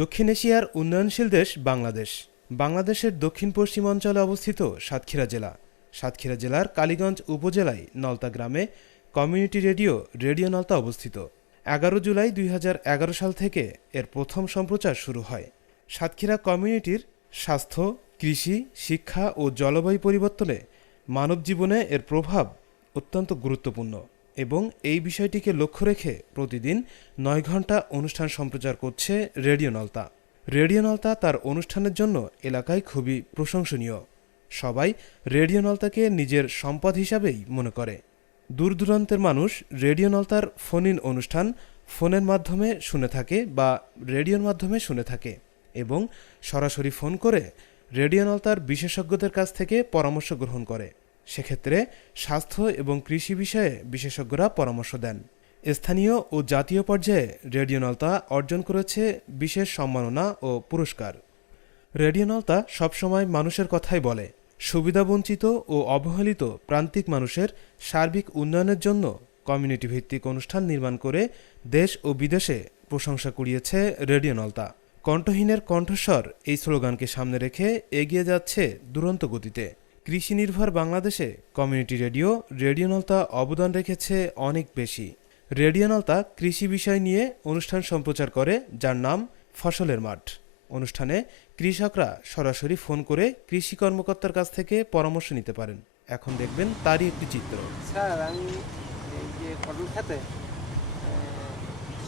দক্ষিণ এশিয়ার উন্নয়নশীল দেশ বাংলাদেশ। বাংলাদেশের দক্ষিণ পশ্চিম অঞ্চলে অবস্থিত সাতক্ষীরা জেলা। সাতক্ষীরা জেলার কালীগঞ্জ উপজেলায় নলতা গ্রামে কমিউনিটি রেডিও রেডিও নলতা অবস্থিত। 11 জুলাই 2011 সাল থেকে এর প্রথম সম্প্রচার শুরু হয়। সাতক্ষীরা কমিউনিটির স্বাস্থ্য, কৃষি, শিক্ষা ও জলবায়ু পরিবর্তনে মানব জীবনে এর প্রভাব অত্যন্ত গুরুত্বপূর্ণ এবং এই বিষয়টিকে লক্ষ্য রেখে প্রতিদিন 9 ঘন্টা অনুষ্ঠান সম্প্রচার করছে রেডিও নলতা। রেডিও নলতা তার অনুষ্ঠানের জন্য এলাকায় খুবই প্রশংসনীয়। সবাই রেডিও নলতাকে নিজের সম্পদ হিসাবেই মনে করে। দূর দূরান্তের মানুষ রেডিও নলতার ফোন ইন অনুষ্ঠান ফোনের মাধ্যমে শুনে থাকে বা রেডিওর মাধ্যমে শুনে থাকে এবং সরাসরি ফোন করে রেডিও নলতার বিশেষজ্ঞদের কাছ থেকে পরামর্শ গ্রহণ করে। সেক্ষেত্রে স্বাস্থ্য এবং কৃষি বিষয়ে বিশেষজ্ঞরা পরামর্শ দেন। স্থানীয় ও জাতীয় পর্যায়ে রেডিও নলতা অর্জন করেছে বিশেষ সম্মাননা ও পুরস্কার। রেডিও নলতা সবসময় মানুষের কথাই বলে। সুবিধাবঞ্চিত ও অবহেলিত প্রান্তিক মানুষের সার্বিক উন্নয়নের জন্য কমিউনিটি ভিত্তিক অনুষ্ঠান নির্মাণ করে দেশ ও বিদেশে প্রশংসা কুড়িয়েছে রেডিও নলতা। কণ্ঠহীনের কণ্ঠস্বর এই স্লোগানকে সামনে রেখে এগিয়ে যাচ্ছে দুরন্ত গতিতে। কৃষি নির্ভর বাংলাদেশে কমিউনিটি রেডিও রেডিও নলতা অবদান রেখেছে অনেক বেশি। রেডিও নলতা কৃষি বিষয় নিয়ে অনুষ্ঠান সম্প্রচার করে, যার নাম ফসলের মাঠ। অনুষ্ঠানে কৃষকরা সরাসরি ফোন করে কৃষি কর্মকর্তার কাছ থেকে পরামর্শ নিতে পারেন। এখন দেখবেন তারই একটি চিত্র। স্যার, আমি এই যে ফসল খেতে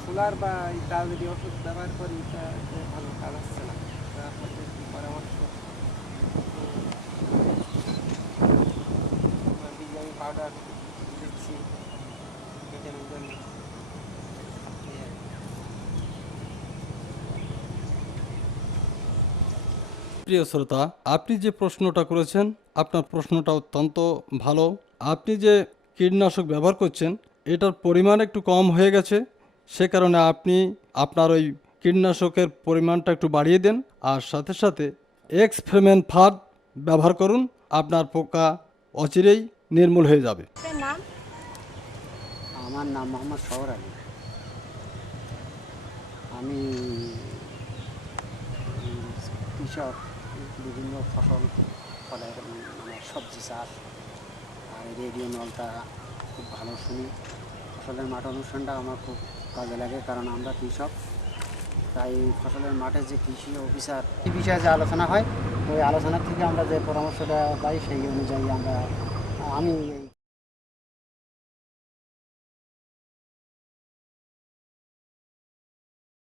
সোলার বা ডালবেরি ওষুধ ব্যবহার করি, এটা ভালো কাজ আসছে না। আপনাদের কি পরামর্শ? বিরিয়ানি পাউডার দিচ্ছি ভিটামিন জন্য। প্রিয় শ্রোতা, আপনি যে প্রশ্নটা করেছেন, আপনার প্রশ্নটা অত্যন্ত ভালো। আপনি যে কীটনাশক ব্যবহার করছেন, এটার পরিমাণ একটু কম হয়ে গেছে। সে কারণে আপনি আপনার ওই কীটনাশকের পরিমাণটা একটু বাড়িয়ে দেন, আর সাথে সাথে এক্সফেমেন ফাদ ব্যবহার করুন। আপনার পোকা অচিরেই নির্মূল হয়ে যাবে। আমার নাম মোহাম্মদ শহর আলী। আমি কৃষক, বিভিন্ন ফসল ফলের মানে সবজি চাষ, আর রেডিও নলতা খুব ভালো শুনি। ফসলের মাঠ অনুষ্ঠানটা আমার খুব কাজে লাগে, কারণ আমরা কৃষক। তাই ফসলের মাঠে যে কৃষি অফিসার এই বিষয়ে যে আলোচনা হয়, ওই আলোচনা থেকে আমরা যে পরামর্শটা পাই সেই অনুযায়ী আমি